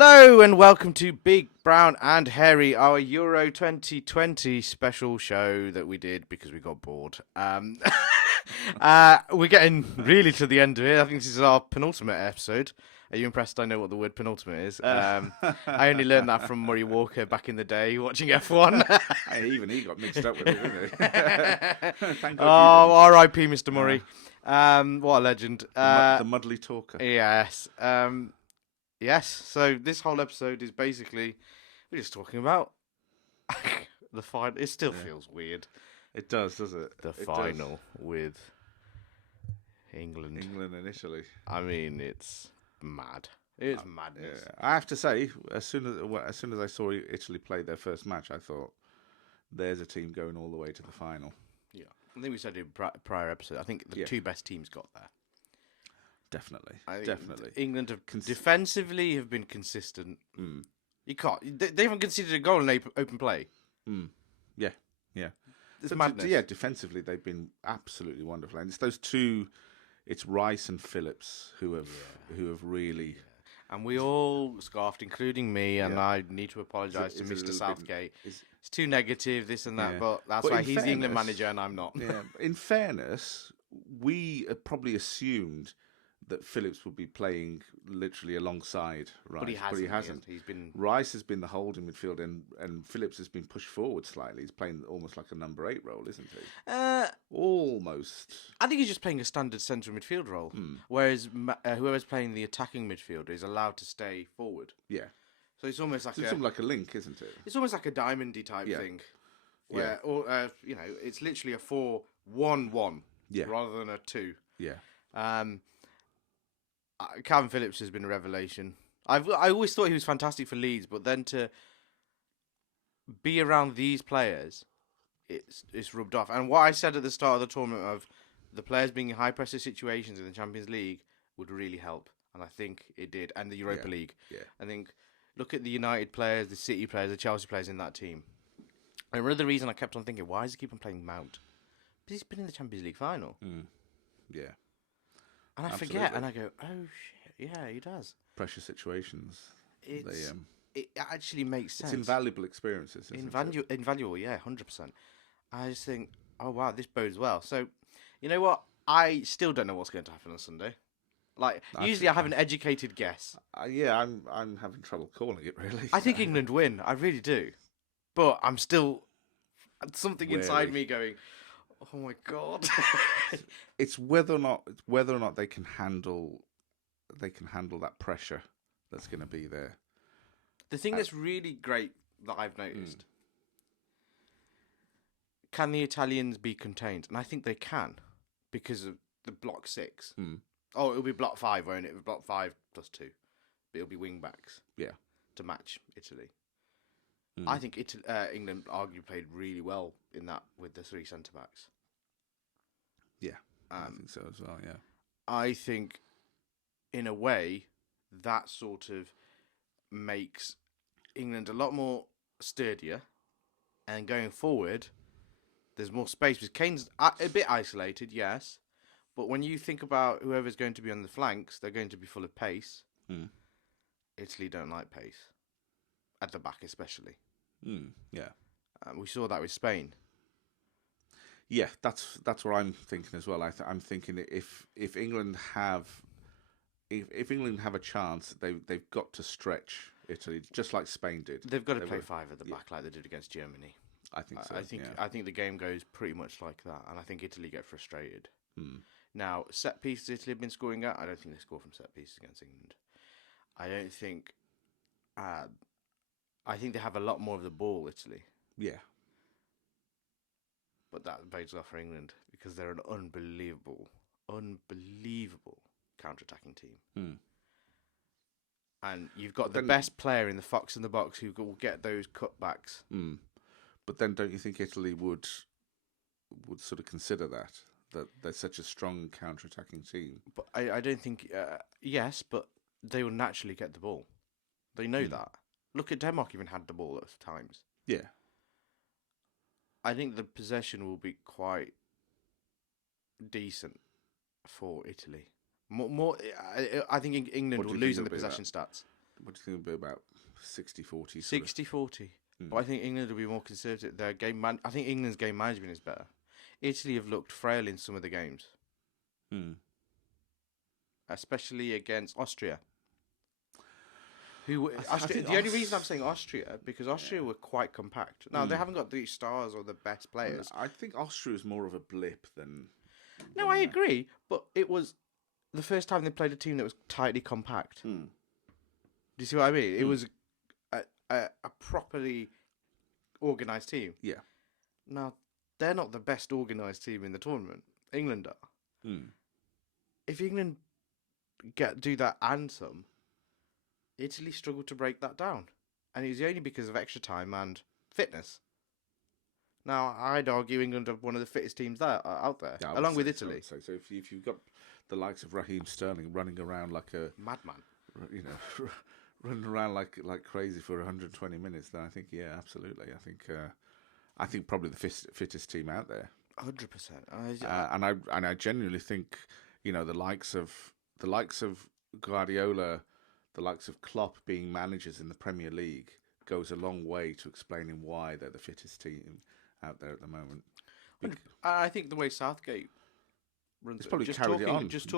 Hello and welcome to Big, Brown and Hairy, our Euro 2020 special show that we did because we got bored. We're getting really to the end of it. I think this is our penultimate episode. Are you impressed I know what the word penultimate is? I only learned that from Murray Walker back in the day watching F1. Even he got mixed up with it, didn't he? Thank God Oh, R.I.P. Mr. Murray. What a legend. the muddly talker. Yes. Yes, so this whole episode is basically we're just talking about the final. It still feels weird. It does it? The final with England. England and Italy. I mean, it's mad. It's madness. Yeah. I have to say, as soon as I saw Italy play their first match, I thought, "There's a team going all the way to the final." Yeah, I think we said in prior episode. I think the two best teams got there. Definitely. England have defensively have been consistent. Mm. You can't. They haven't conceded a goal in open play. Mm. Yeah. It's madness. Defensively they've been absolutely wonderful, and it's those two. It's Rice and Phillips who have really. And we all scoffed, including me, and I need to apologise to Mr. Southgate. It's too negative, this and that, but that's why he's the England manager and I'm not. Yeah. In fairness, we probably assumed that Phillips would be playing literally alongside Rice, but he hasn't. He's been Rice has been the holding midfield, and Phillips has been pushed forward slightly. He's playing almost like a number 8 role, isn't he? Almost. I think he's just playing a standard central midfield role, whereas whoever's playing the attacking midfielder is allowed to stay forward. Yeah. So it's almost like something like a link, isn't it? It's almost like a diamondy type thing, where it's literally a 4-1-1 rather than a 2. Yeah. Calvin Phillips has been a revelation. I always thought he was fantastic for Leeds, but then to be around these players, it's rubbed off. And what I said at the start of the tournament of the players being in high pressure situations in the Champions League would really help, and I think it did. And the Europa League. Yeah. I think look at the United players, the City players, the Chelsea players in that team. And another reason I kept on thinking, why does he keep on playing Mount? Because he's been in the Champions League final. Yeah. And I forget, and I go, oh shit, yeah, he does. Pressure situations. It actually makes sense. It's invaluable experiences. Invaluable, yeah, 100%. I just think, oh wow, this bodes well. So, you know what? I still don't know what's going to happen on Sunday. Like, usually I have an educated guess. I'm having trouble calling it, really. I think England win. I really do. But I'm still something inside me going, oh my god! It's whether or not they can handle that pressure that's going to be there. The thing that's really great that I've noticed, can the Italians be contained? And I think they can because of the block 6. Oh, it'll be block 5, won't it? Block 5 plus 2. But it'll be wing backs. Yeah, to match Italy. I think England arguably played really well in that with the 3 centre backs. Yeah, I think so as well. Yeah, I think, in a way, that sort of makes England a lot more sturdier, and going forward, there's more space because Kane's a bit isolated, yes, but when you think about whoever's going to be on the flanks, they're going to be full of pace. Italy don't like pace at the back, especially. Yeah, we saw that with Spain. Yeah, that's what I'm thinking as well. I'm thinking if England have a chance, they've got to stretch Italy just like Spain did. They've got to play 5 at the back like they did against Germany. I think so. I think the game goes pretty much like that, and I think Italy get frustrated. Now, set pieces Italy have been scoring at, I don't think they score from set pieces against England. I don't think. I think they have a lot more of the ball, Italy. Yeah. But that bodes well for England because they're an unbelievable counter-attacking team. And you've got the best player in the fox in the box who will get those cutbacks. But then don't you think Italy would sort of consider that they're such a strong counter-attacking team? But I don't think... yes, but they will naturally get the ball. They know that. Look at Denmark even had the ball at times. Yeah. I think the possession will be quite decent for Italy. More. I think England will lose in the possession stats. What do you think would be about 60-40? 60-40. But I think England will be more conservative. I think England's game management is better. Italy have looked frail in some of the games, especially against Austria. The only reason I'm saying Austria because Austria were quite compact. Now they haven't got the stars or the best players. I think Austria is more of a blip than. No, I agree, but it was the first time they played a team that was tightly compact. Do you see what I mean? It was a properly organised team. Yeah. Now, they're not the best organised team in the tournament. England are. If England do that and some, Italy struggled to break that down. And it was only because of extra time and fitness. Now, I'd argue England are one of the fittest teams out there, along with Italy. So if you've got the likes of Raheem Sterling running around like a madman, running around like crazy for 120 minutes, then I think absolutely. I think probably the fittest team out there. 100%. And I genuinely think the likes of Guardiola, the likes of Klopp being managers in the Premier League goes a long way to explaining why they're the fittest team out there at the moment. I think the way Southgate runs, it's probably carried it on, just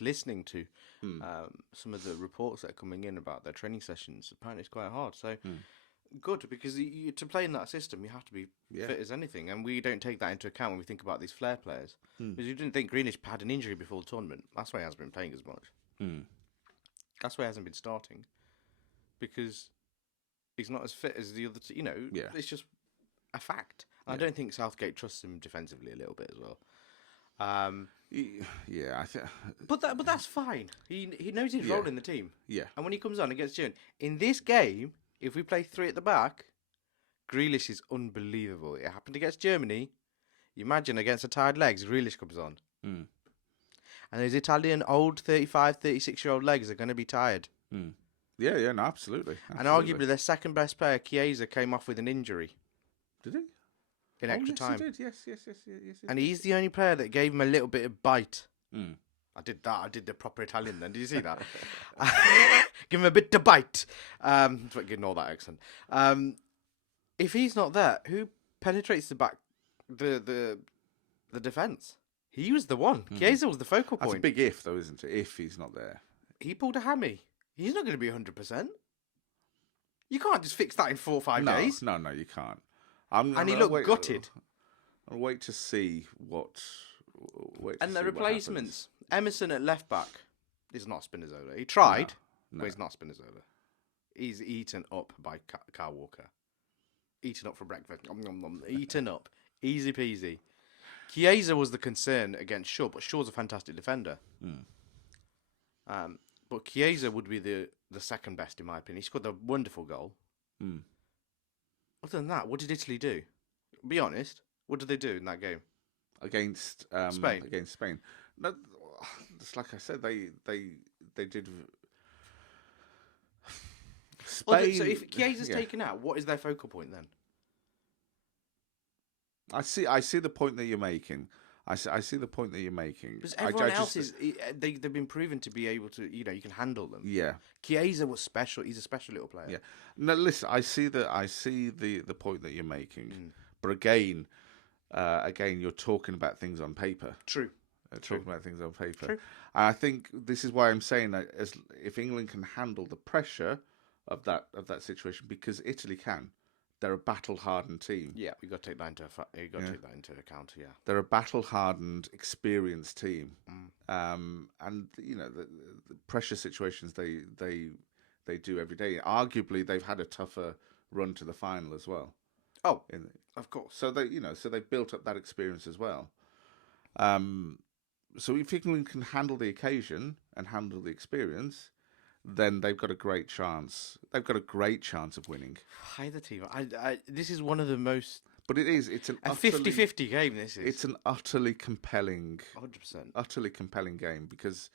listening to some of the reports that are coming in about their training sessions. Apparently, it's quite hard. So good, because to play in that system, you have to be fit as anything, and we don't take that into account when we think about these flair players. Because you didn't think Greenish had an injury before the tournament. That's why he hasn't been playing as much. That's why he hasn't been starting, because he's not as fit as the other. It's just a fact. I don't think Southgate trusts him defensively a little bit as well. I think. But that's fine. He knows his role in the team. Yeah. And when he comes on against Germany, in this game, if we play three at the back, Grealish is unbelievable. It happened against Germany. You imagine against a tired legs, Grealish comes on. And those Italian old 35, 36-year-old legs are going to be tired. Yeah, no, absolutely. And arguably their second best player, Chiesa, came off with an injury. Did he? In extra time. He did. Yes. And he's the only player that gave him a little bit of bite. I did that. I did the proper Italian then. Did you see that? Give him a bit of bite. Ignore that accent. If he's not there, who penetrates the back, the defence? He was the one. Chiesa was the focal point. That's a big if, though, isn't it? If he's not there. He pulled a hammy. He's not going to be 100%. You can't just fix that in 4 or 5 days. No, you can't. And he looked gutted. I'll wait to see what. And the replacements. Emerson at left back is not Spinazzola. He tried, but he's not Spinazzola. He's eaten up by Kyle Walker. Eaten up for breakfast. Eaten up. Easy peasy. Chiesa was the concern against Shaw, but Shaw's a fantastic defender. But Chiesa would be the second best, in my opinion. He scored a wonderful goal. Other than that, what did Italy do? Be honest. What did they do in that game? Against Spain. Against Spain. No, it's like I said, they did. Spain. So if Chiesa's taken out, what is their focal point then? I see the point that you're making. I see the point that you're making. Because everyone else they've been proven to be able to, you can handle them. Yeah. Chiesa was special. He's a special little player. Yeah. No, listen, I see the point that you're making. But again, you're talking about things on paper. True. Talking about things on paper. True. And I think this is why I'm saying that if England can handle the pressure of that situation, because Italy can. They're a battle-hardened team. Yeah, we got to take that into account. Yeah, they're a battle-hardened, experienced team, and the pressure situations they do every day. Arguably, they've had a tougher run to the final as well. Oh, of course. So they built up that experience as well. So if England can handle the occasion and handle the experience, then they've got a great chance. They've got a great chance of winning. Either team. This is one of the most... But it's an 50-50 game, this is. It's an utterly compelling... 100%. Utterly compelling game, because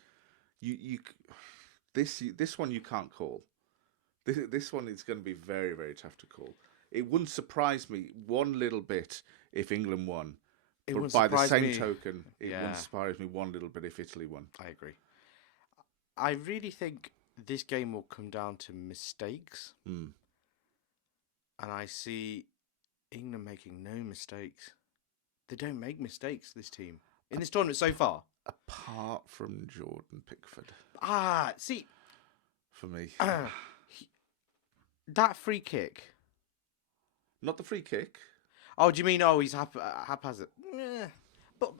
this one you can't call. This one is going to be very, very tough to call. It wouldn't surprise me one little bit if England won. But by the same token, it wouldn't surprise me one little bit if Italy won. I agree. I really think this game will come down to mistakes, Mm. and I see England making no mistakes. They don't make mistakes, this team, in this tournament so far. Apart from Jordan Pickford, See, for me. that free kick. Not the free kick. Oh, do you mean, he's haphazard? Eh. But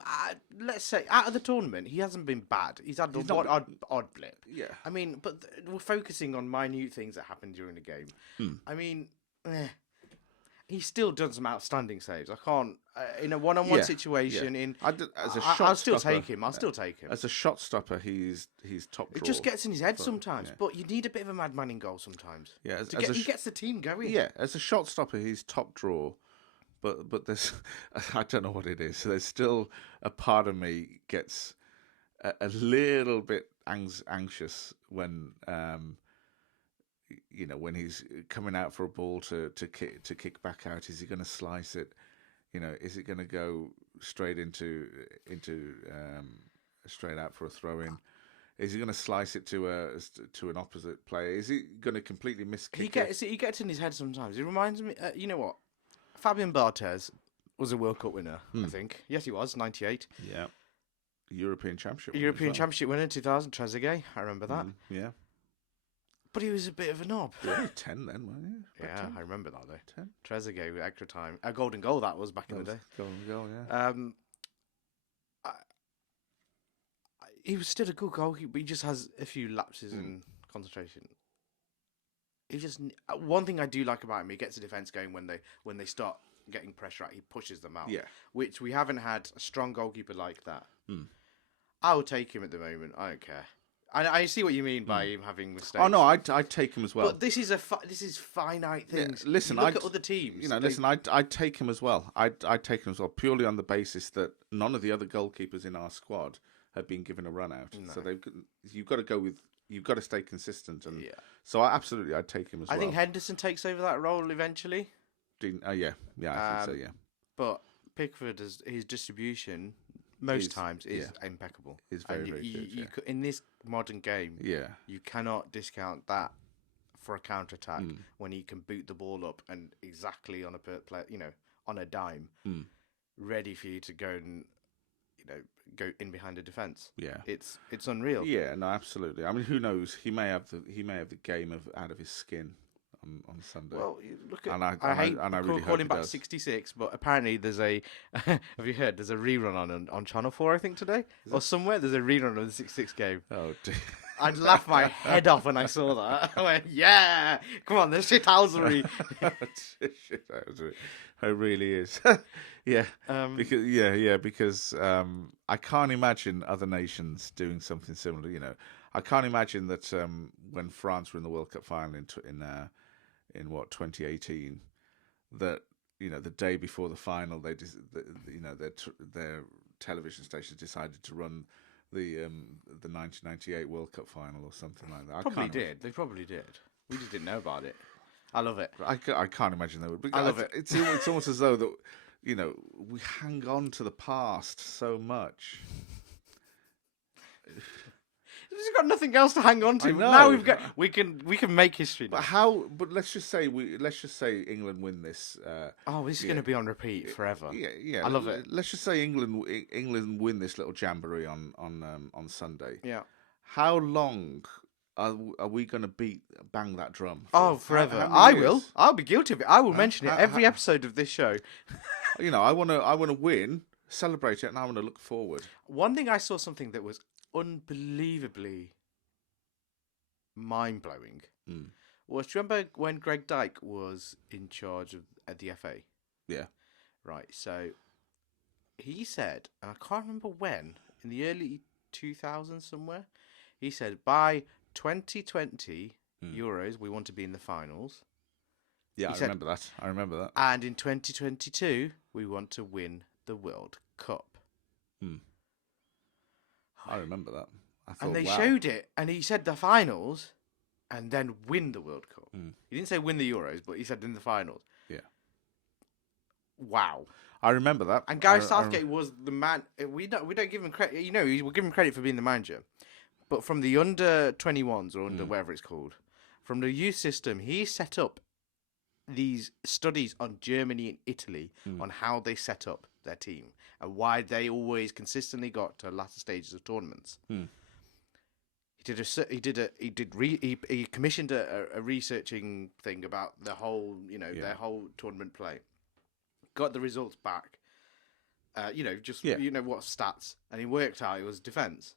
let's say, out of the tournament, he hasn't been bad. He's had He's an not odd blip. Yeah. I mean, but we're focusing on minute things that happen during the game. I mean, he's still done some outstanding saves. I can't, in a one-on-one situation, I'll still take him. I'll still take him. As a shot stopper, he's top drawer. It just gets in his head sometimes, but you need a bit of a madman in goal sometimes. Yeah, he gets the team going. Yeah, as a shot stopper, he's top drawer. But there's, I don't know what it is. So there's still a part of me gets a little bit anxious when when he's coming out for a ball to kick back out. Is he going to slice it? Is it going to go straight into straight out for a throw in? Is he going to slice it to an opposite player? Is he going to completely miss kick? He gets in his head sometimes. It reminds me. You know what? Fabian Barthez was a World Cup winner, I think. Yes, he was, 98. Yeah. European Championship winner, 2000, Trezeguet. I remember that. Yeah. But he was a bit of a knob. Yeah, 10 then, wasn't he? Yeah, 10? I remember that, though. 10. Trezeguet with extra time. A golden goal, that was back in the day. Golden goal, yeah. He was still a good goalkeeper, but he just has a few lapses in concentration. One thing I do like about him, he gets the defence going when they start getting pressure out. He pushes them out. Yeah, which we haven't had a strong goalkeeper like that. I will take him at the moment. I don't care. I see what you mean by him having mistakes. Oh no, I'd take him as well. But this is finite things. Yeah, listen, look at other teams. I'd take him as well. I'd take him as well, purely on the basis that none of the other goalkeepers in our squad have been given a run out. No. So you've got to stay consistent, and so I'd take him as well. I think Henderson takes over that role eventually. I think so. Yeah, but Pickford, his distribution most times is impeccable. Is very good. In this modern game, you cannot discount that for a counter attack when he can boot the ball up and exactly on on a dime, ready for you to go and go in behind the defence. Yeah, it's unreal. Yeah, no, absolutely. I mean, who knows? He may have the game out of his skin on Sunday. Well, look at. I hate calling back 66, but apparently there's a. Have you heard? There's a rerun on Channel 4, I think today, or somewhere. There's a rerun of the 66 game. Oh dear. I'd laugh my head off when I saw that. I went, yeah, come on, there's shithousery. Shithousery. It really is. Yeah. Because I can't imagine other nations doing something similar. I can't imagine that when France were in the World Cup final in 2018, that the day before the final, their television stations decided to run the 1998 World Cup final or something like that. They probably did. We just didn't know about it. I love it. I can't imagine they would. I love it. It's almost as though that we hang on to the past so much. We've got nothing else to hang on to. Now we can make history. But let's just say England win this. This is going to be on repeat forever. Yeah. I love it. Let's just say England win this little jamboree on Sunday. Yeah. How long are we going to bang that drum for? Oh, forever. I will. I'll be guilty of it. I will mention it every episode of this show. I want to win, celebrate it, and I want to look forward. One thing I saw something that was unbelievably mind-blowing was, do you remember when Greg Dyke was in charge at the FA? Yeah. Right, so he said, and I can't remember when, in the early 2000s somewhere, he said, by 2020 Euros, we want to be in the finals. Yeah, I remember that. And in 2022, we want to win the World Cup. I remember that. And they showed it, and he said the finals, and then win the World Cup. He didn't say win the Euros, but he said in the finals. Yeah. Wow. I remember that. And Gareth Southgate was the man. We don't give him credit. We give him credit for being the manager, But from the under 21s or under whatever it's called, from the youth system, he set up these studies on Germany and Italy on how they set up their team and why they always consistently got to latter stages of tournaments. He commissioned a researching thing about the whole, their whole tournament play. Got the results back. What stats, and he worked out it was defense.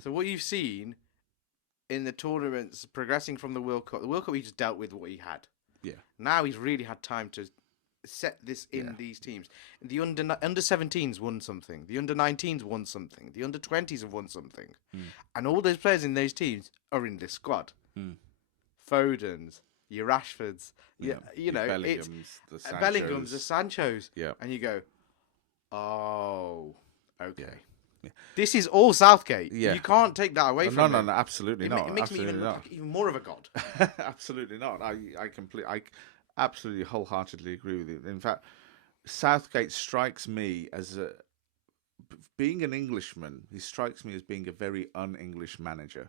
So what you've seen in the tournaments progressing from the World Cup he just dealt with what he had. Yeah. Now he's really had time to set this in these teams. The under 17s won something. The under 19s won something. The under 20s have won something. And all those players in those teams are in this squad. Foden's, your Rashfords, Bellingham's, the Sanchos. Bellingham's, the Sanchos. Yeah. And you go, oh, okay. Yeah. This is all Southgate. Yeah. You can't take that away from him. No, absolutely not. It makes me even look like even more of a god. Absolutely not. I absolutely wholeheartedly agree with you. In fact, Southgate strikes me as being an Englishman. He strikes me as being a very un-English manager.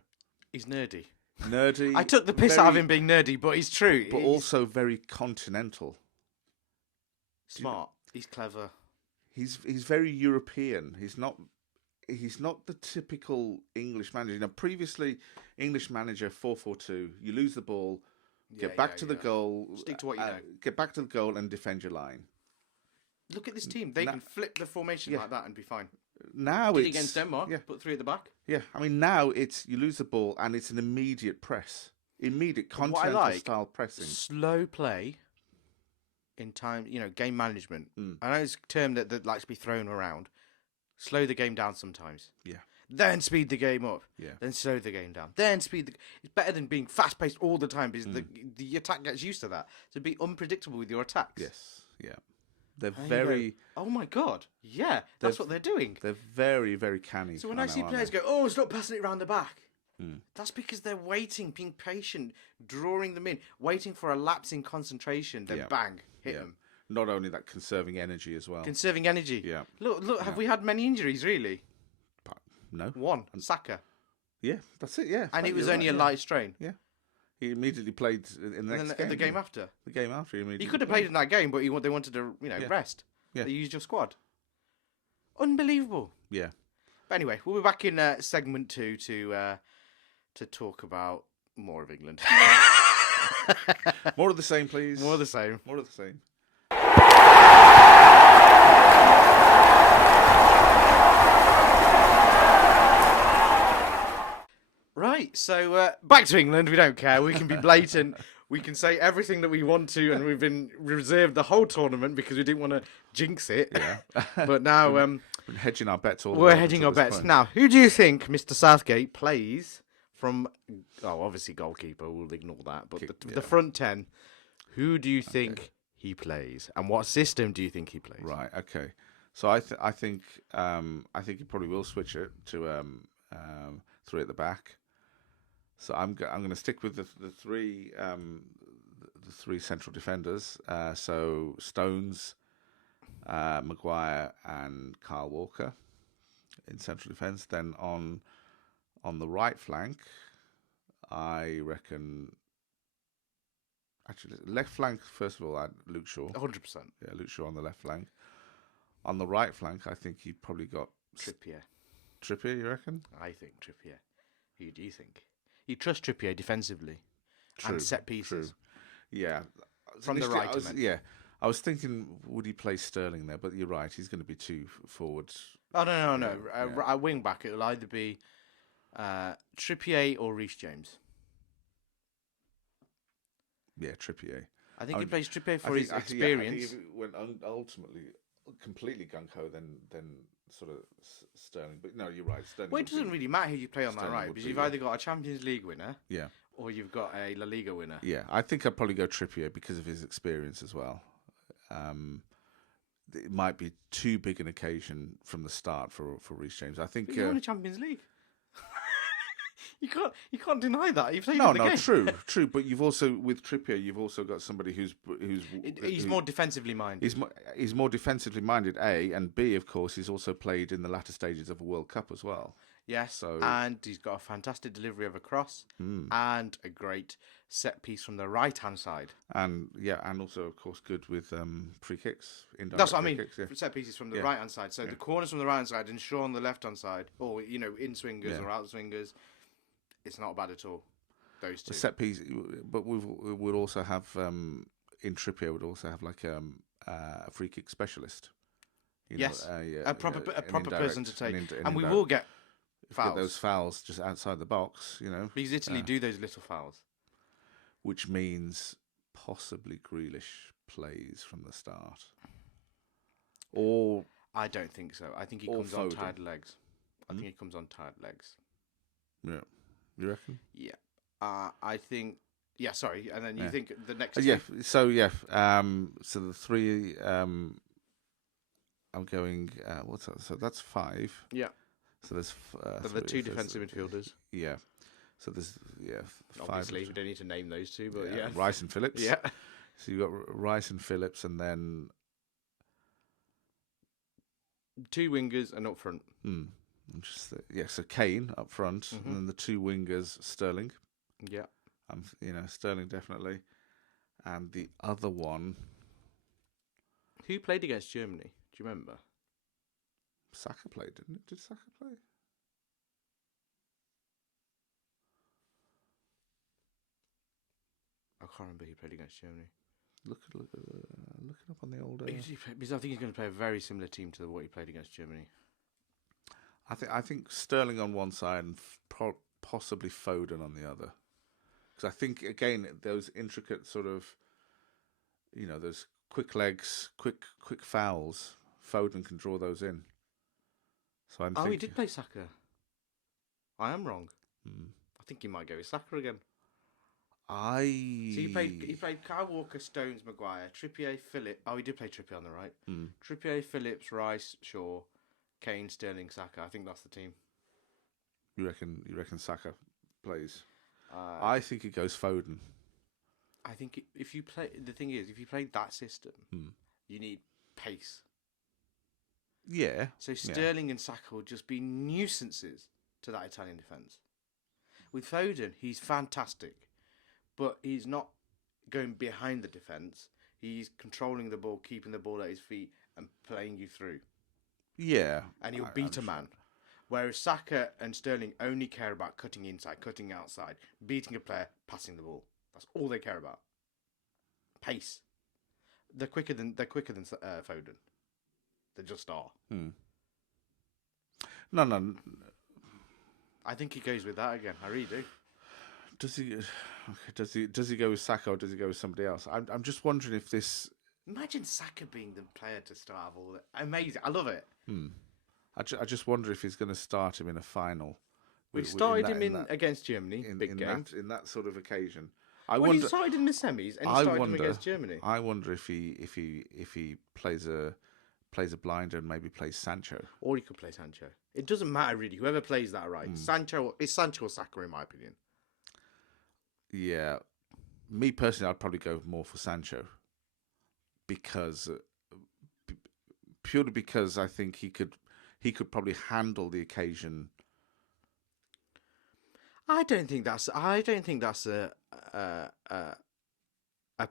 He's nerdy. Nerdy. I took the piss out of him being nerdy, but he's true. But also very continental. Smart. He's clever. He's very European. He's not the typical English manager. Previously, English manager 4-4-2. You lose the ball, get back to the goal. Stick to what you know. Get back to the goal and defend your line. Look at this team. They can flip the formation like that and be fine. Now it's against Denmark. Put 3 at the back. Yeah, I mean now it's you lose the ball and it's an immediate press, immediate continental style pressing. Slow play. In time, game management. I know it's a term that likes to be thrown around. Slow the game down sometimes. Yeah. Then speed the game up. Yeah. Then slow the game down. Then speed it's better than being fast paced all the time because the attack gets used to that. So be unpredictable with your attacks. Yes. Yeah. They're very. Oh my god! Yeah, that's what they're doing. They're very, very canny. So when I see players go, "Oh, stop passing it around the back," that's because they're waiting, being patient, drawing them in, waiting for a lapse in concentration. Then bang, hit them. Not only that, conserving energy as well. Conserving energy. Yeah. Look. Have we had many injuries really? No. One. Saka. Yeah, that's it. Yeah. And it was only a light strain. Yeah. He immediately played in the next game. The game after. The game after, he could have played in that game, but they wanted to, rest. Yeah. They used your squad. Unbelievable. Yeah. But anyway, we'll be back in segment 2 to talk about more of England. More of the same, please. More of the same. More of the same. Right, so back to England. We don't care. We can be blatant. We can say everything that we want to, and we've been reserved the whole tournament because we didn't want to jinx it. Yeah. But now we're hedging our bets all. We're hedging our bets. Now, who do you think Mr. Southgate plays from? Oh, obviously goalkeeper. We'll ignore that. But the front 10. Who do you think he plays, and what system do you think he plays? Right. Okay. So I think he probably will switch it to 3 at the back. So I'm going to stick with the three central defenders. So Stones, Maguire, and Kyle Walker in central defence. Then on the right flank, I reckon. Actually, left flank first of all, I had Luke Shaw. 100%. Yeah, Luke Shaw on the left flank. On the right flank, I think you probably got Trippier. Trippier, you reckon? I think Trippier. Who do you think? You trust Trippier defensively True, and set pieces. True. Yeah. From the right, I was thinking, would he play Sterling there? But you're right, he's going to be 2 forwards. Oh, no. A wing back, it'll either be Trippier or Reece James. Yeah, Trippier. I think he plays Trippier for his experience. I think if it went ultimately completely gung-ho, then sort of Sterling. But no, you're right. Sterling. Well, it doesn't really matter who you play on that right, because you've either got a Champions League winner, yeah, or you've got a La Liga winner. Yeah, I think I'd probably go Trippier because of his experience as well. It might be too big an occasion from the start for Reece James. I think But you won a Champions League. You can't deny that. You've played No, the game. true. But you've also with Trippier, you've also got somebody who's He's more defensively minded. He's more defensively minded. A and B, of course, he's also played in the latter stages of a World Cup as well. Yes, So and he's got a fantastic delivery of a cross and a great set piece from the right hand side. And also of course good with free kicks. That's what I free mean. Kicks, yeah. Set pieces from the right hand side. So the corners from the right hand side and Shaw on the left hand side, or in swingers or out swingers. It's not bad at all. Those two. The set piece, but we would also have in Trippier would also have like a free kick specialist. A proper person to take, and we indirect. will get fouls. Get those fouls just outside the box, Because Italy do those little fouls, which means possibly Grealish plays from the start, or I don't think so. I think he comes on tired legs. I think he comes on tired legs. Yeah, you reckon? Yeah, I think. Yeah, sorry, and then you think the next. So the three. I'm going. What's that? So that's 5. Yeah. So there's the two defensive midfielders. Yeah. So there's 5. Obviously, we don't need to name those two, but yeah. Rice and Phillips. Yeah. So you've got Rice and Phillips, and then 2 wingers and up front. So Kane up front, and then the 2 wingers, Sterling. Yeah. Sterling definitely, and the other one. Who played against Germany? Do you remember? Saka played, didn't it? Did Saka play? I can't remember who played against Germany. Looking up on the old. Because I think he's going to play a very similar team to what he played against Germany. I think Sterling on one side and possibly Foden on the other. Because I think again those intricate sort of, those quick legs, quick fouls. Foden can draw those in. So I'm. He did play Saka. I am wrong. I think he might go with Saka again. So he played Kyle Walker, Stones, Maguire, Trippier, Phillips. Oh, he did play Trippier on the right. Trippier, Phillips, Rice, Shaw, Kane, Sterling, Saka. I think that's the team. You reckon Saka plays? I think it goes Foden. I think if you play that system, you need pace. Yeah. So Sterling and Saka will just be nuisances to that Italian defence. With Foden, he's fantastic, but he's not going behind the defence. He's controlling the ball, keeping the ball at his feet, and playing you through. Yeah. And he'll beat a man. Whereas Saka and Sterling only care about cutting inside, cutting outside, beating a player, passing the ball. That's all they care about. Pace. They're quicker than Foden. They just are. No. I think he goes with that again. I really do. Does he? Okay. Does he go with Saka or does he go with somebody else? I'm just wondering if this. Imagine Saka being the player to start all that. Amazing. I love it. I just wonder if he's going to start him in a final. We've started him against Germany, big game. In that sort of occasion. He started in the semis and he started him against Germany. I wonder if he plays a blinder and maybe plays Sancho. Or he could play Sancho. It doesn't matter really. Whoever plays that right. Sancho or Saka in my opinion. Yeah. Me personally, I'd probably go more for Sancho. Purely because I think he could probably handle the occasion. I don't think that's a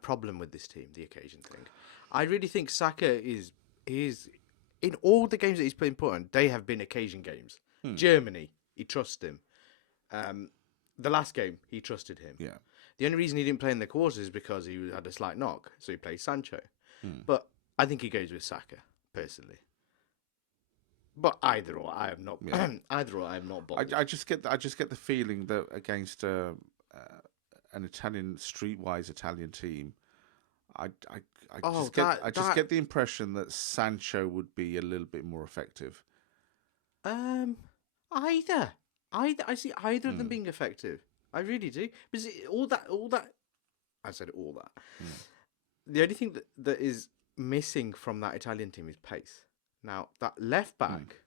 problem with this team, the occasion thing. I really think Saka is in all the games that he's been put on, they have been occasion games. Germany, he trusts him. The last game, he trusted him. Yeah. The only reason he didn't play in the quarters is because he had a slight knock, so he played Sancho. But I think he goes with Saka personally. But either or, I have not. Yeah. Either or, I have not bothered. I just get the feeling that against an Italian streetwise Italian team, I just get the impression that Sancho would be a little bit more effective. Either I see either of them being effective. I really do. Because all that. I said all that. The only thing that is missing from that Italian team is pace. Now that left back,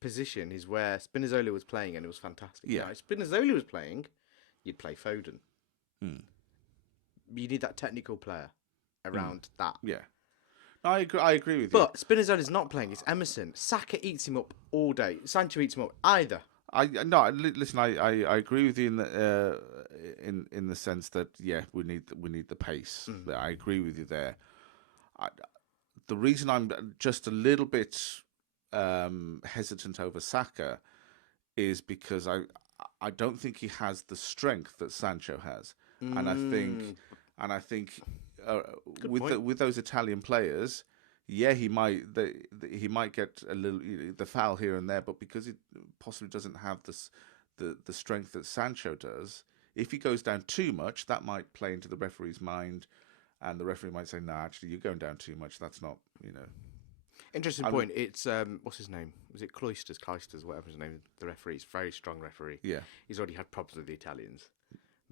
position is where Spinazzola was playing, and it was fantastic. Yeah. Now, if Spinazzola was playing, you'd play Foden. Hmm. You need that technical player around that. Yeah. No, I agree with you. But Spinazzola's not playing. It's Emerson. Saka eats him up all day. Sancho eats him up. Either. Listen. I agree with you in the sense that we need the pace. I agree with you there. The reason I'm just a little bit hesitant over Saka is because I don't think he has the strength that Sancho has, and I think with those Italian players, he might get a little the foul here and there, but because he possibly doesn't have the strength that Sancho does, if he goes down too much, that might play into the referee's mind, and the referee might say, "No, actually, you're going down too much. That's not." Interesting point. It's what's his name? Was it Cloisters, whatever his name? The referee. He's a very strong referee. Yeah, he's already had problems with the Italians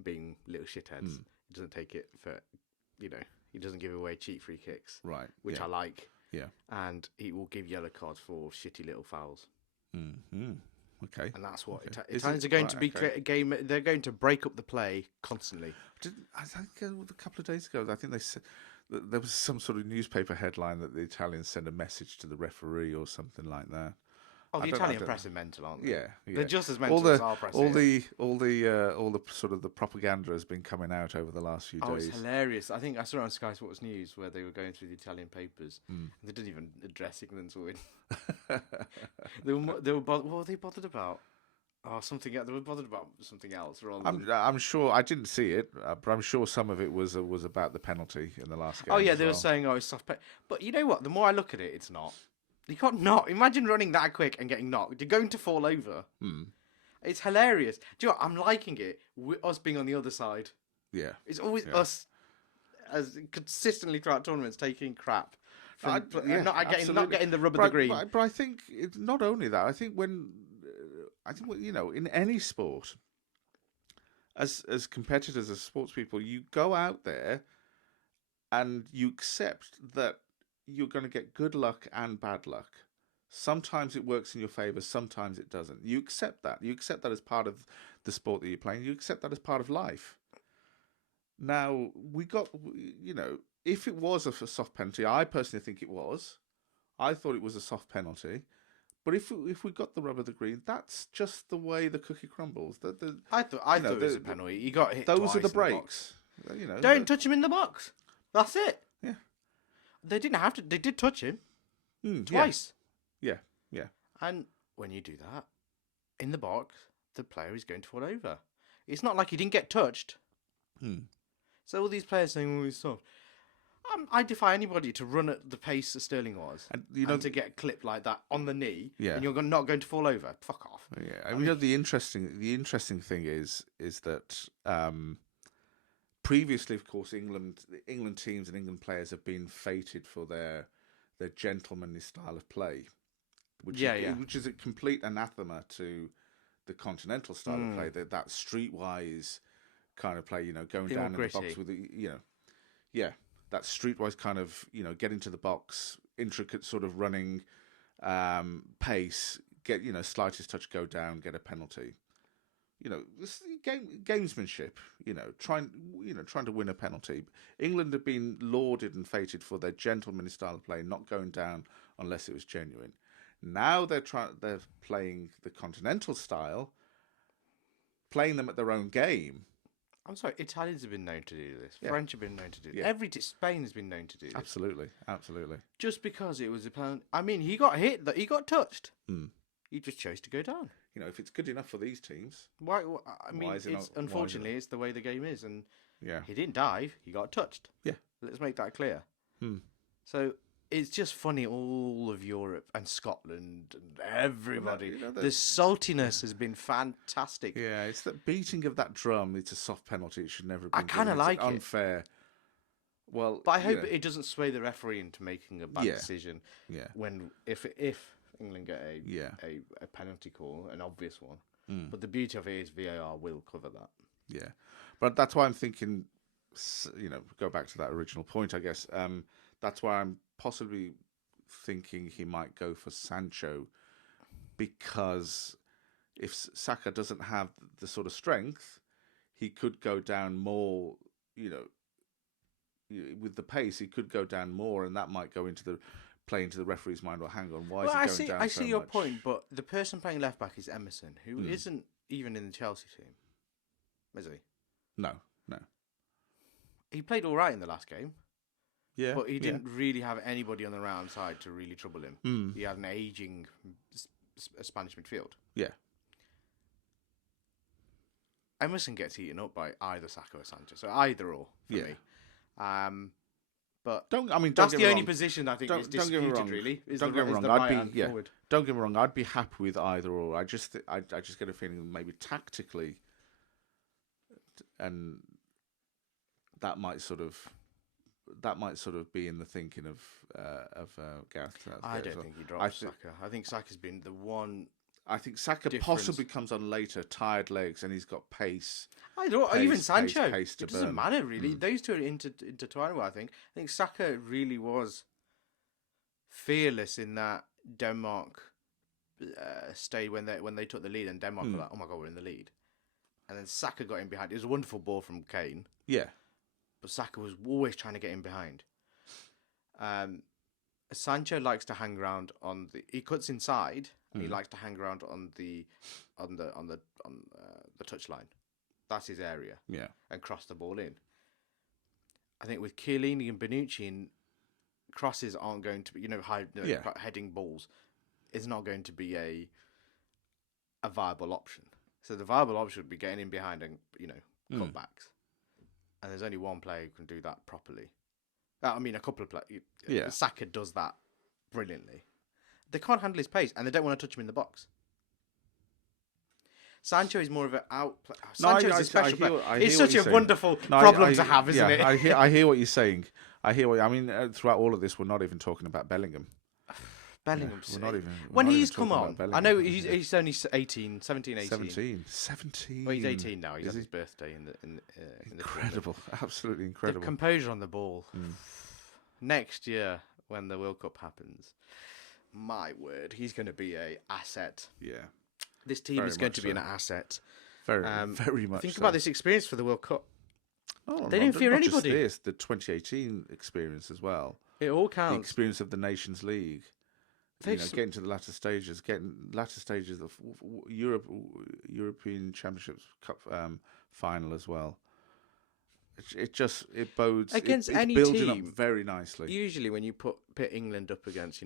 being little shitheads. He doesn't take it for, he doesn't give away cheap free kicks, right? Which I like. Yeah, and he will give yellow cards for shitty little fouls. Mm-hmm. Okay, and that's what Italians are going to be. A game. They're going to break up the play constantly. I think a couple of days ago, I think they said there was some sort of newspaper headline that the Italians sent a message to the referee or something like that. Oh, the Italian press are mental, aren't they? Yeah. They're just as mental as our press. All the sort of the propaganda has been coming out over the last few days. Oh, it's hilarious. I think I saw it on Sky Sports News where they were going through the Italian papers. They didn't even address England's win. They were what were they bothered about? Oh, something else. They were bothered about something else. I'm sure I didn't see it, but I'm sure some of it was about the penalty in the last game. Oh yeah, they were saying, it's soft penalty. But you know what? The more I look at it, it's not. You can't knock. Imagine running that quick and getting knocked. You're going to fall over. It's hilarious. Do you know what? I'm liking it. Us being on the other side. Yeah. It's always us, as consistently throughout tournaments, taking crap. Not getting the rub of the green. But I think it's not only that. I think in any sport, as competitors, as sports people, you go out there and you accept that you're going to get good luck and bad luck. Sometimes it works in your favour, sometimes it doesn't. You accept that. You accept that as part of the sport that you're playing. You accept that as part of life. Now, if it was a soft penalty, I personally think it was. I thought it was a soft penalty. But if we got the rub of the green, that's just the way the cookie crumbles. I thought it was a penalty. He got hit. Those are the breaks. Don't touch him in the box. That's it. Yeah. They didn't have to. They did touch him twice. Yeah. And when you do that in the box, the player is going to fall over. It's not like he didn't get touched. So all these players saying, he's soft. I defy anybody to run at the pace that Sterling was, and to get clipped like that on the knee, and you're not going to fall over. Fuck off. Yeah, the interesting thing is that previously, of course, England teams and England players have been fated for their gentlemanly style of play, which is a complete anathema to the continental style of play, that streetwise kind of play. Going down in the box with that streetwise kind of, get into the box, intricate sort of running pace, get, slightest touch, go down, get a penalty. This gamesmanship, trying to win a penalty. England have been lauded and fated for their gentlemanly style of play, not going down unless it was genuine. Now they're playing the continental style, playing them at their own game. I'm sorry, Italians have been known to do this. Yeah. French have been known to do this. Spain has been known to do this. Absolutely. Just because it was a penalty. I mean, he got hit, he got touched. He just chose to go down. If it's good enough for these teams, why is it not, unfortunately, it's the way the game is, and he didn't dive, he got touched. Yeah. Let's make that clear. So it's just funny, all of Europe and Scotland and everybody. The saltiness has been fantastic. Yeah, it's that beating of that drum. It's a soft penalty. It should never have been. I kind of like it. Unfair. Well, but I hope it doesn't sway the referee into making a bad decision. Yeah. If England get a penalty call, an obvious one. But the beauty of it is VAR will cover that. Yeah, but that's why I'm thinking. Go back to that original point, I guess. That's why I'm possibly thinking he might go for Sancho because if Saka doesn't have the sort of strength, he could go down more. With the pace, he could go down more, and that might play into the referee's mind. Well, hang on, why is he going down so much? I see your point, but the person playing left back is Emerson, who isn't even in the Chelsea team, is he? No. He played all right in the last game. Yeah, but he didn't really have anybody on the round side to really trouble him. He had an ageing Spanish midfield. Yeah. Emerson gets eaten up by either Saka or Sanchez, so either or for me. But that's the only position I think is disputed. Really, don't get me wrong. Don't get me wrong. I'd be happy with either or. I just get a feeling maybe tactically, and that might sort of be in the thinking of Gareth. I don't think he drops Saka. I think Saka's been the one. I think Saka possibly comes on later, tired legs, and he's got pace. Even Sancho. It doesn't matter really. Those two are intertwined. I think Saka really was fearless in that Denmark stayed when they took the lead, and Denmark were like, "Oh my god, we're in the lead," and then Saka got in behind. It was a wonderful ball from Kane. Yeah, but Saka was always trying to get in behind. Sancho likes to hang around he cuts inside. He likes to hang around on the touchline. That's his area. Yeah, and cross the ball in. I think with Chiellini and Bonucci, crosses aren't going to be heading balls is not going to be a viable option. So the viable option would be getting in behind and cutbacks. And there's only one player who can do that properly. I mean, a couple of players. Yeah. Saka does that brilliantly. They can't handle his pace, and they don't want to touch him in the box. Sancho is more of an outplay. Sancho is a special player. It's such a wonderful problem to have, isn't it? I hear what you're saying. Throughout all of this, we're not even talking about Bellingham. Bellingham. We're not even. When he's come on, I know he's only 17, 18. 17. Well, he's 18 now. He's had his birthday in the incredible, absolutely incredible. The composure on the ball. Next year, when the World Cup happens, my word, he's going to be an asset. Yeah. This team is going to be an asset. Very much. Think about this experience for the World Cup. They didn't fear anybody. The 2018 experience as well. It all counts. The experience of the Nations League. Getting to the latter stages of European Championships Cup final as well. It bodes against any building team up very nicely. Usually, when you pit England up against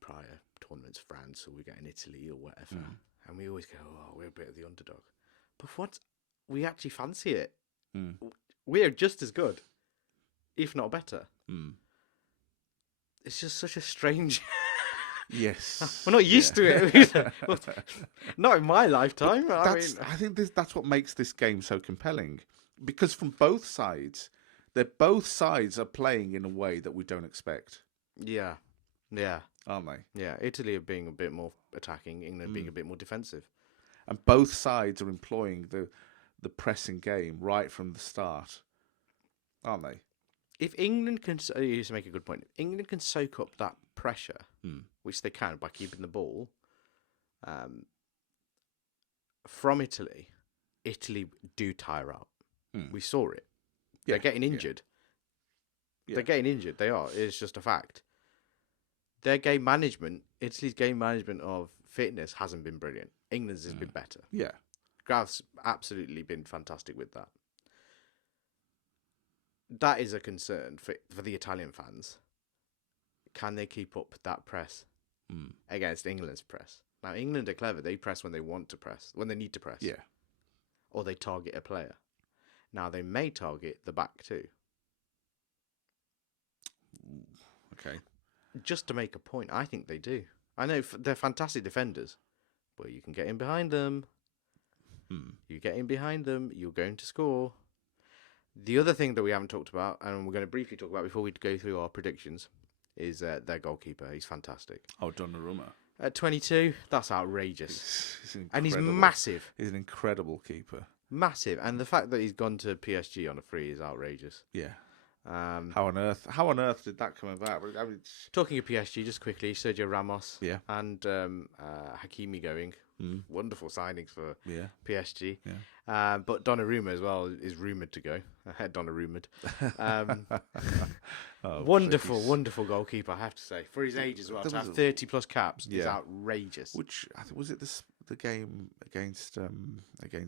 prior tournaments, France or we get in Italy or whatever, and we always go, "Oh, we're a bit of the underdog," but once we actually fancy it, we are just as good, if not better. It's just such a strange. Yes, we're not used to it. Not in my lifetime. I think that's what makes this game so compelling, because from both sides, both sides are playing in a way that we don't expect. Yeah, aren't they? Yeah, Italy are being a bit more attacking, England being a bit more defensive, and both sides are employing the pressing game right from the start, aren't they? If England can, you used to make a good point. If England can soak up that pressure, which they can by keeping the ball, from Italy do tire out. We saw it. Yeah, they're getting injured. Yeah. They're getting injured. They are. It's just a fact. Their game management, Italy's game management of fitness hasn't been brilliant. England's has been better. Yeah. Graf's absolutely been fantastic with that. That is a concern for the Italian fans. Can they keep up that press against England's press? Now, England are clever. They press when they want to press, when they need to press. Yeah. Or they target a player. Now, they may target the back too. Okay. Just to make a point, I think they do. I know they're fantastic defenders, but you can get in behind them. You get in behind them, you're going to score. The other thing that we haven't talked about, and we're going to briefly talk about before we go through our predictions, is their goalkeeper. He's fantastic. Oh, Donnarumma. At 22, that's outrageous. And he's massive. He's an incredible keeper. Massive. And the fact that he's gone to PSG on a free is outrageous. Yeah. How on earth did that come about? I mean, Talking of PSG, just quickly, Sergio Ramos yeah, and Hakimi going. Wonderful signings for yeah, PSG. yeah. But Donnarumma as well is rumoured to go. Donnarumma. Oh, Wonderful, please. wonderful goalkeeper, I have to say. For his age as well, There to was have a- 30 plus caps is Yeah. outrageous. Which was it? The game against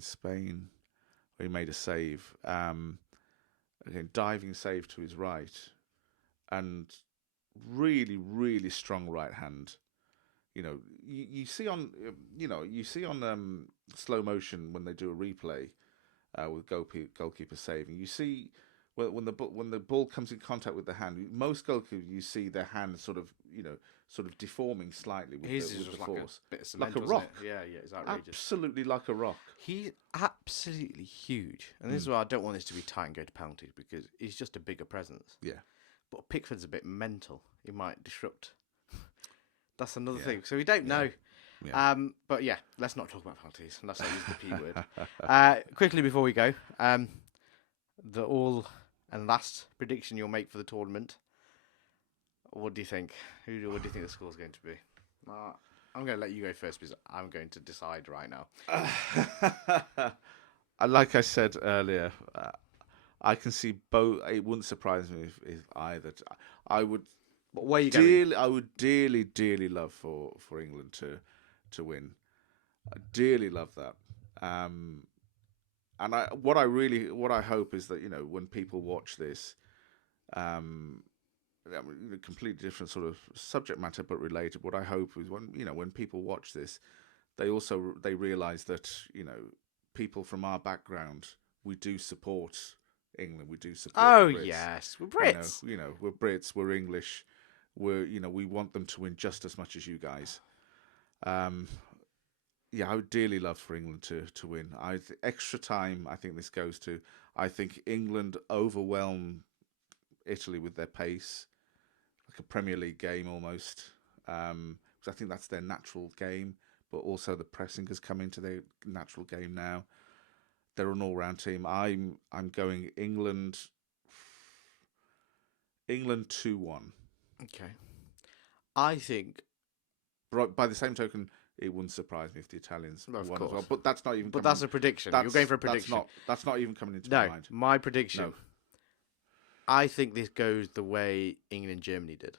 Spain where he made a save. Again, diving save to his right, and really, really strong right hand. You see on slow motion when they do a replay with goalkeeper saving. You see when the ball comes in contact with the hand. Most goalkeepers, you see their hand sort of deforming slightly with His the, is with just the like force, a bit of cement, like a wasn't rock. it? Yeah, it's outrageous. Absolutely like a rock. He's absolutely huge. And this is why I don't want this to be tight and go to penalties, because he's just a bigger presence. Yeah, But Pickford's a bit mental. He might disrupt. That's another Yeah. thing. So we don't know. Yeah. But yeah, let's not talk about penalties. Let's not use the P word. Quickly before we go, the all and last prediction you'll make for the tournament. What do you think? What do you think the score's going to be? I'm going to let you go first because I'm going to decide right now. Like I said earlier, I can see both. It wouldn't surprise me if either. I would. But where are you going? I would dearly love for England to win. I dearly love that. And what I hope is that when people watch this, completely different sort of subject matter but related. What I hope is when people watch this, they realise that people from our background, we do support England. We do support. Oh the Brits. yes, we're Brits. We're Brits. We're English. We want them to win just as much as you guys. I would dearly love for England to win. Extra time, I think this goes to. I think England overwhelm Italy with their pace, like a Premier League game almost. Because I think that's their natural game, but also the pressing has come into their natural game now. They're an all-round team. I'm going England 2-1. Okay. I think. But by the same token, it wouldn't surprise me if the Italians won as well. But that's not even. But that's a prediction. You're going for a prediction. That's not even coming into my mind. My prediction. No. I think this goes the way England and Germany did.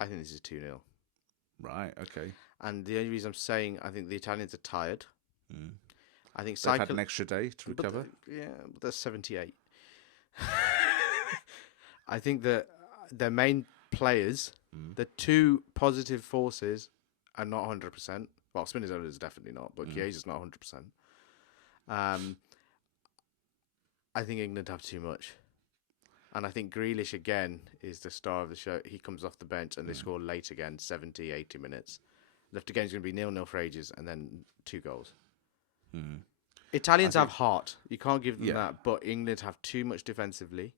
I think this is 2-0. Right. Okay. And the only reason I'm saying I think the Italians are tired. I think They've had an extra day to recover. But they're 78. I think that their main players, the two positive forces, are not 100%. Well, Spinazzola is definitely not, but Chiesa's not 100%. I think England have too much. And I think Grealish, again, is the star of the show. He comes off the bench and they score late again, 70, 80 minutes. Left again is going to be 0-0 for ages and then 2 goals. Italians have heart. You can't give them that. But England have too much defensively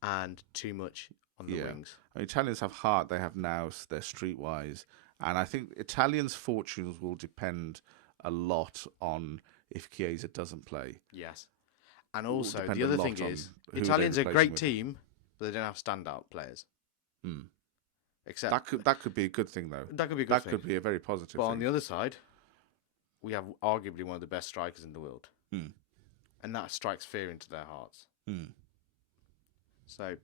and too much on the wings. I mean, Italians have heart. They have nous. They're streetwise. And I think Italians' fortunes will depend a lot on if Chiesa doesn't play. Yes. And also, the other thing is, Italians are a great team, but they don't have standout players. Except that could be a good thing, though. That could be a good thing. That could be a very positive thing. But on the other side, we have arguably one of the best strikers in the world. And that strikes fear into their hearts. So,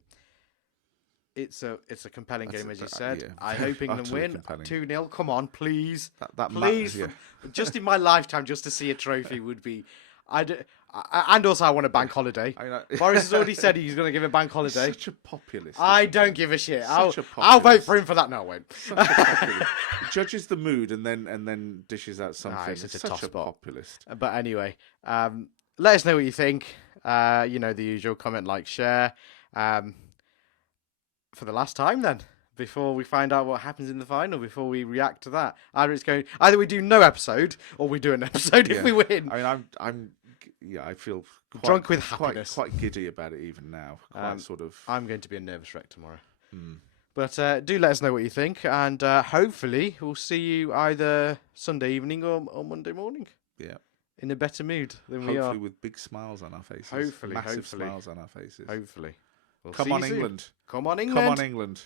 it's a compelling game, as you said. Yeah, I hope England win. Compelling. 2-0. Come on, please. That please. matters, Just in my lifetime, just to see a trophy would be... And also, I want a bank holiday. Boris has already said he's going to give a bank holiday. Such a populist. I don't give a shit. I'll vote for him for that. No, I won't. He judges the mood and then dishes out something. He's such a populist. But anyway, let us know what you think. The usual comment, like, share. For the last time, then, before we find out what happens in the final, before we react to that, either we do no episode or we do an episode if we win. I mean, I feel drunk with happiness, quite giddy about it even now. I'm going to be a nervous wreck tomorrow. But do let us know what you think, and hopefully we'll see you either Sunday evening or Monday morning. Yeah. in a better mood than we Hopefully are. with big smiles on our faces. Hopefully, Massive hopefully. smiles on our faces. Hopefully. We'll Come see on, you soon. England. Come on, England. Come on, England.